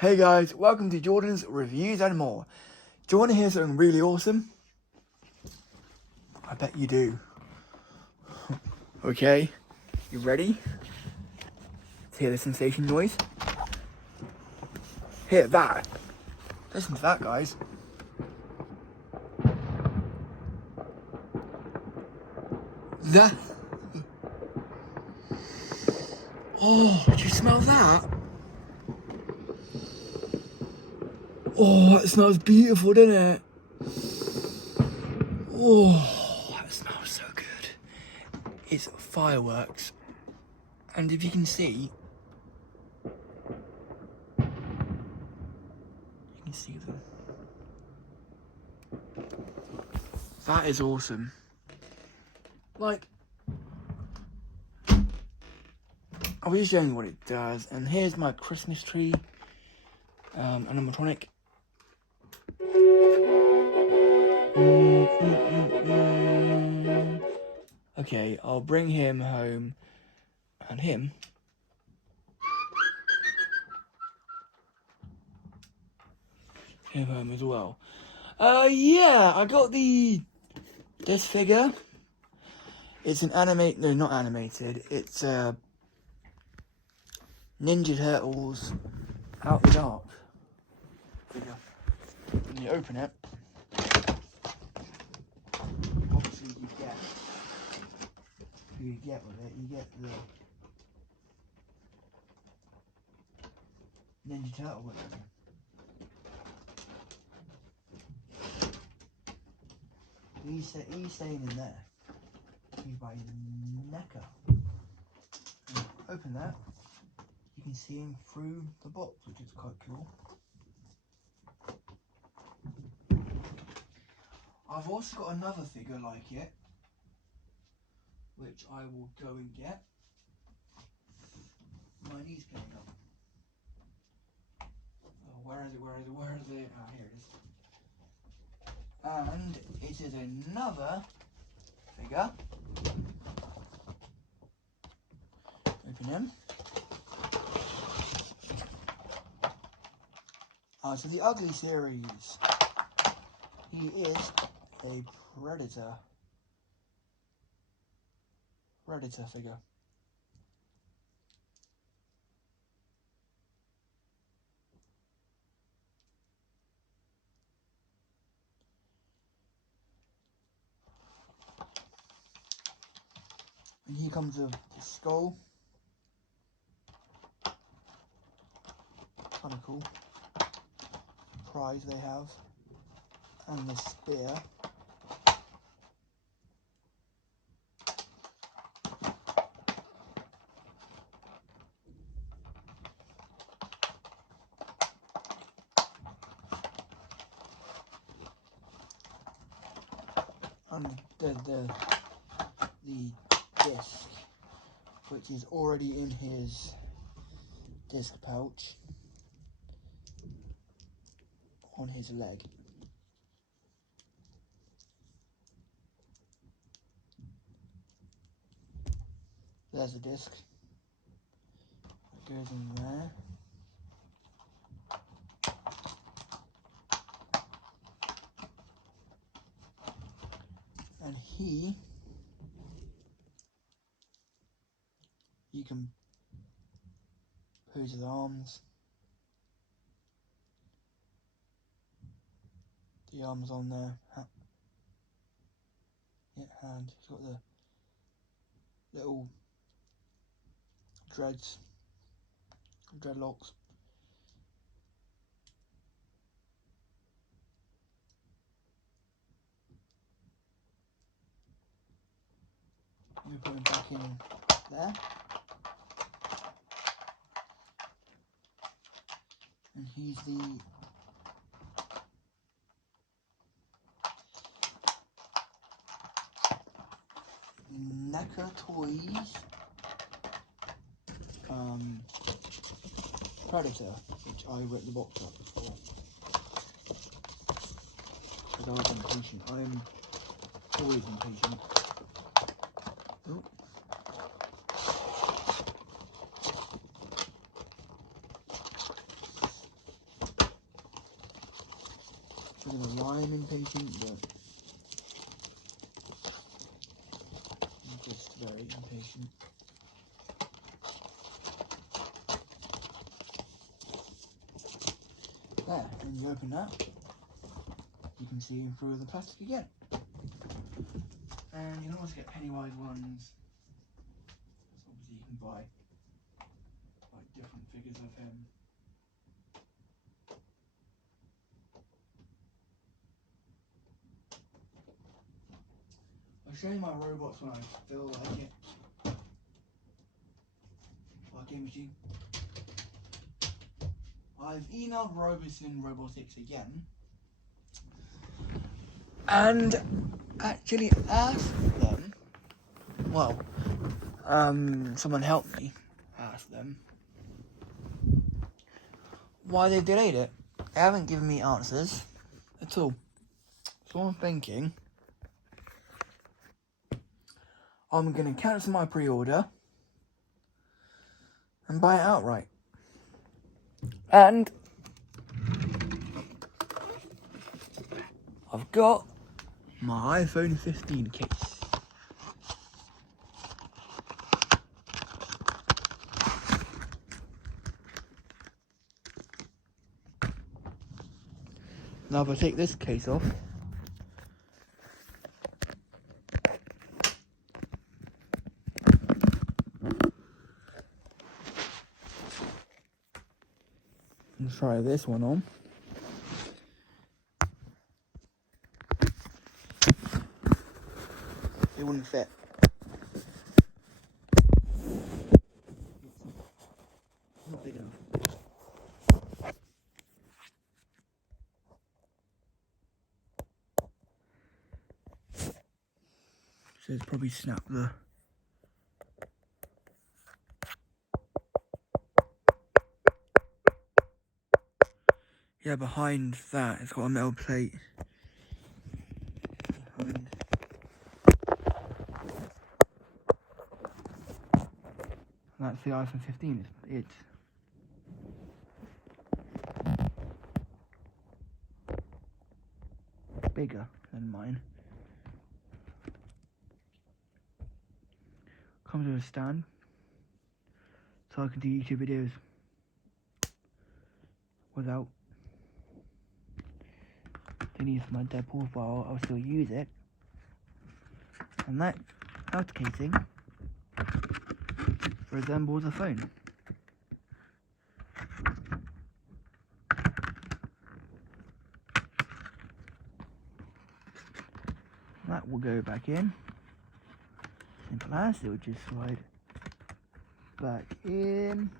Hey guys, welcome to Jordan's Reviews and More. Do you want to hear something really awesome? I bet you do. Okay, you ready? Let's hear the sensation noise. Hear that. Listen to that, guys. That. Oh, did you smell that? Oh, it smells beautiful, doesn't it? Oh, that smells so good. It's fireworks. And if you can see, you can see them. That is awesome. Like, I'll be showing you what it does. And here's my Christmas tree. Animatronic. Okay, I'll bring him home. And him. Him home as well. Yeah, I got this figure. It's an no, not animated. It's Ninja Turtles Out the Dark figure. When you open it, obviously you get with it. You get the Ninja Turtle with it. He's staying in there. He's by Necker. Open that. You can see him through the box, which is quite cool. I've also got another figure like it, which I will go and get. My knee's getting up. Oh, where is it? Ah, here it is. And it is another figure. Open him. So the Ugly series. He is a Predator figure. And here comes the skull. Kind of cool. Prize they have. And the spear. And the disc, which is already in his disc pouch on his leg. There's a disc that goes in there. And you can put his arms. The arms on there. Yeah, hand. He's got the little dreadlocks. You put him back in there. And he's the Necker Toys Predator, which I ripped the box up before. Because I was impatient. I'm always impatient. Oh. I'm a lion impatient, but I'm just very impatient. There, when you open that, you can see through the plastic again. And you can also get Pennywise ones. Obviously you can buy like different figures of him. I'll show you my robots when I feel like it. Game machine. I've emailed Robosin Robotics again and actually asked them, well, someone helped me ask them why they delayed it. They haven't given me answers at all. So I'm thinking I'm going to cancel my pre-order and buy it outright. And I've got my iPhone 15 case. Now if I take this case off, and try this one on. It wouldn't fit. It's not big enough. So it's probably snapped the behind that it's got a metal plate. Behind. And that's the iPhone 15. It's bigger than mine. Comes with a stand, so I can do YouTube videos without the need for my Deadpool, but I'll still use it. And that outer casing resembles a phone. That will go back in. Simple as, it will just slide back in.